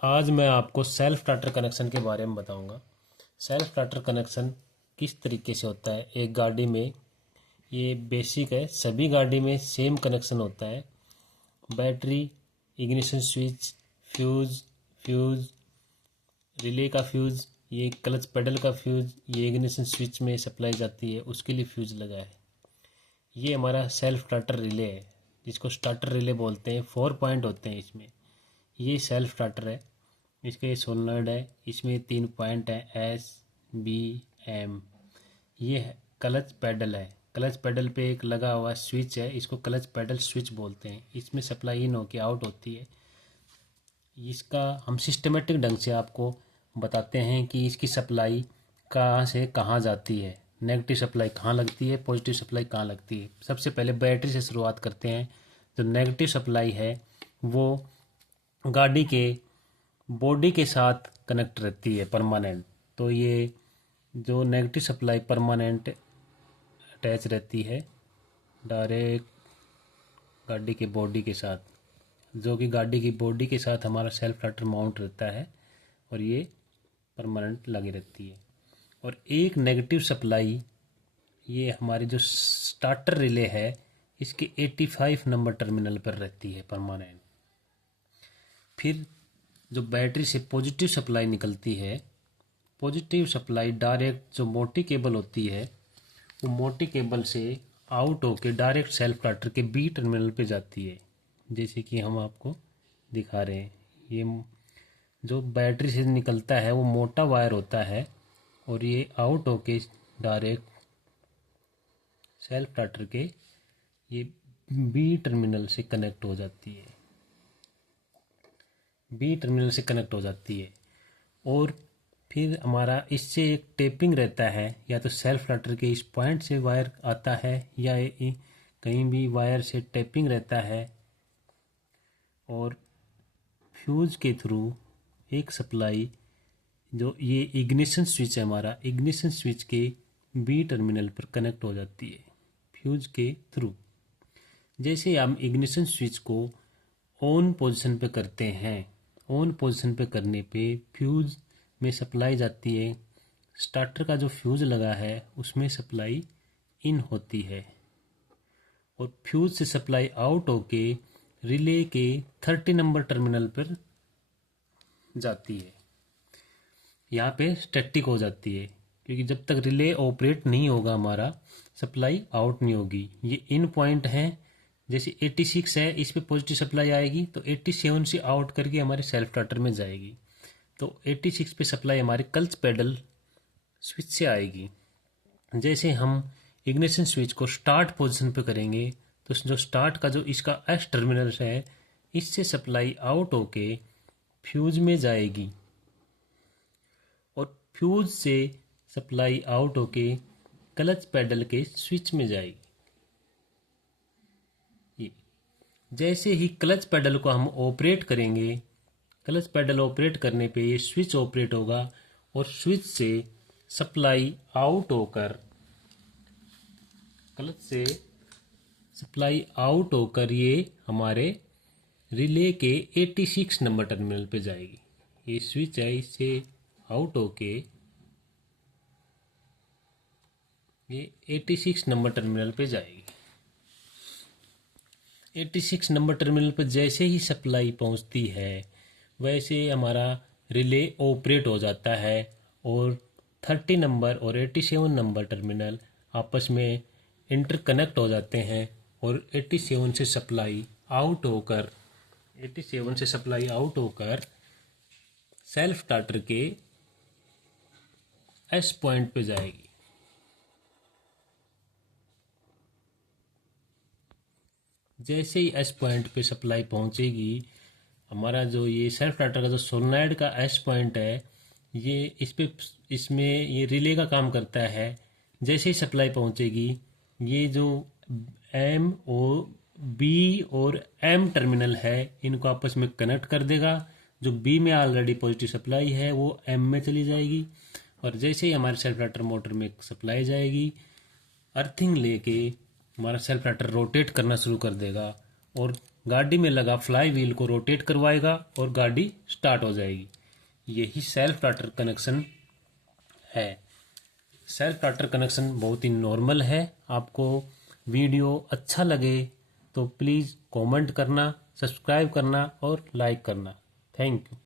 आज मैं आपको सेल्फ स्टार्टर कनेक्शन के बारे में बताऊंगा। सेल्फ स्टार्टर कनेक्शन किस तरीके से होता है एक गाड़ी में। ये बेसिक है, सभी गाड़ी में सेम कनेक्शन होता है। Battery, ignition switch, fuse, relay का फ्यूज़, ये क्लच पेडल का फ्यूज़, ये इग्निशन स्विच में सप्लाई जाती है, उसके लिए फ्यूज़ लगा है। ये हमारा सेल्फ स्टार्टर रिले है, जिसको स्टार्टर रिले बोलते हैं। 4 पॉइंट होते हैं इसमें। ये सेल्फ स्टार्टर है, इसका ये सोलनॉइड है, इसमें 3 पॉइंट है, एस, बी, एम। ये क्लच पेडल है, क्लच पेडल पे एक लगा हुआ स्विच है, इसको क्लच पेडल स्विच बोलते हैं। इसमें सप्लाई इन होकर आउट होती है। इसका हम सिस्टमेटिक ढंग से आपको बताते हैं कि इसकी सप्लाई कहाँ से कहाँ जाती है, नेगेटिव सप्लाई कहाँ लगती है, पॉजिटिव सप्लाई कहाँ लगती है। सबसे पहले बैटरी से शुरुआत करते हैं। जो नेगेटिव सप्लाई है वो गाड़ी के बॉडी के साथ कनेक्ट रहती है परमानेंट। तो ये जो नेगेटिव सप्लाई परमानेंट अटैच रहती है डायरेक्ट गाड़ी के बॉडी के साथ, जो कि गाड़ी की बॉडी के साथ हमारा सेल्फ स्टार्टर माउंट रहता है और ये परमानेंट लगी रहती है। और एक नेगेटिव सप्लाई ये हमारी जो स्टार्टर रिले है इसके 85 नंबर टर्मिनल पर रहती है परमानेंट। फिर जो बैटरी से पॉजिटिव सप्लाई निकलती है, पॉजिटिव सप्लाई डायरेक्ट जो मोटी केबल होती है वो मोटी केबल से आउट होके डायरेक्ट सेल्फ स्टार्टर के बी टर्मिनल पे जाती है, जैसे कि हम आपको दिखा रहे हैं। ये जो बैटरी से निकलता है वो मोटा वायर होता है और ये आउट होके डायरेक्ट सेल्फ स्टार्टर के ये बी टर्मिनल से कनेक्ट हो जाती है, बी टर्मिनल से कनेक्ट हो जाती है। और फिर हमारा इससे एक टेपिंग रहता है, या तो सेल्फ स्टार्टर के इस पॉइंट से वायर आता है या कहीं भी वायर से टेपिंग रहता है। और फ्यूज के थ्रू एक सप्लाई, जो ये इग्निशन स्विच है हमारा, इग्निशन स्विच के बी टर्मिनल पर कनेक्ट हो जाती है फ्यूज के थ्रू। जैसे हम इग्निशन स्विच को ऑन पोजीशन पे करते हैं, ऑन पोजीशन पे करने पे फ्यूज में सप्लाई जाती है। स्टार्टर का जो फ्यूज लगा है उसमें सप्लाई इन होती है और फ्यूज से सप्लाई आउट होके रिले के 30 नंबर टर्मिनल पर जाती है। यहाँ पे स्टैटिक हो जाती है, क्योंकि जब तक रिले ऑपरेट नहीं होगा हमारा सप्लाई आउट नहीं होगी। ये इन पॉइंट है, जैसे 86 है इस पे पॉजिटिव सप्लाई आएगी तो 87 से आउट करके हमारे सेल्फ स्टार्टर में जाएगी। तो 86 पे सप्लाई हमारे क्लच पेडल स्विच से आएगी। जैसे हम इग्निशन स्विच को स्टार्ट पोजीशन पे करेंगे तो जो स्टार्ट का जो इसका एस टर्मिनल है इससे सप्लाई आउट होके फ्यूज में जाएगी और फ्यूज से सप्लाई आउट होके क्लच पेडल के स्विच में जाएगी। जैसे ही क्लच पेडल को हम ऑपरेट करेंगे, क्लच पेडल ऑपरेट करने पे ये स्विच ऑपरेट होगा और स्विच से सप्लाई आउट होकर, क्लच से सप्लाई आउट होकर ये हमारे रिले के 86 नंबर टर्मिनल पे जाएगी। ये स्विच है, इससे आउट होके ये 86 नंबर टर्मिनल पे जाएगी। 86 नंबर टर्मिनल पर जैसे ही सप्लाई पहुंचती है वैसे हमारा रिले ऑपरेट हो जाता है और 30 नंबर और 87 नंबर टर्मिनल आपस में इंटरकनेक्ट हो जाते हैं और 87 से सप्लाई आउट होकर, 87 से सप्लाई आउट होकर सेल्फ स्टार्टर के एस पॉइंट पे जाएगी। जैसे ही एस पॉइंट पे सप्लाई पहुंचेगी, हमारा जो ये सेल्फ स्टार्टर का जो सोलनॉइड का एस पॉइंट है ये इसमें ये रिले का काम करता है। जैसे ही सप्लाई पहुंचेगी ये जो एम ओ बी और एम टर्मिनल है इनको आपस में कनेक्ट कर देगा। जो बी में ऑलरेडी पॉजिटिव सप्लाई है वो एम में चली जाएगी और जैसे ही हमारे सेल्फ स्टार्टर मोटर में सप्लाई जाएगी, अर्थिंग लेके हमारा सेल्फ स्टार्टर रोटेट करना शुरू कर देगा और गाड़ी में लगा फ्लाई व्हील को रोटेट करवाएगा और गाड़ी स्टार्ट हो जाएगी। यही सेल्फ स्टार्टर कनेक्शन है। सेल्फ स्टार्टर कनेक्शन बहुत ही नॉर्मल है। आपको वीडियो अच्छा लगे तो प्लीज़ कमेंट करना, सब्सक्राइब करना और लाइक करना। Thank you.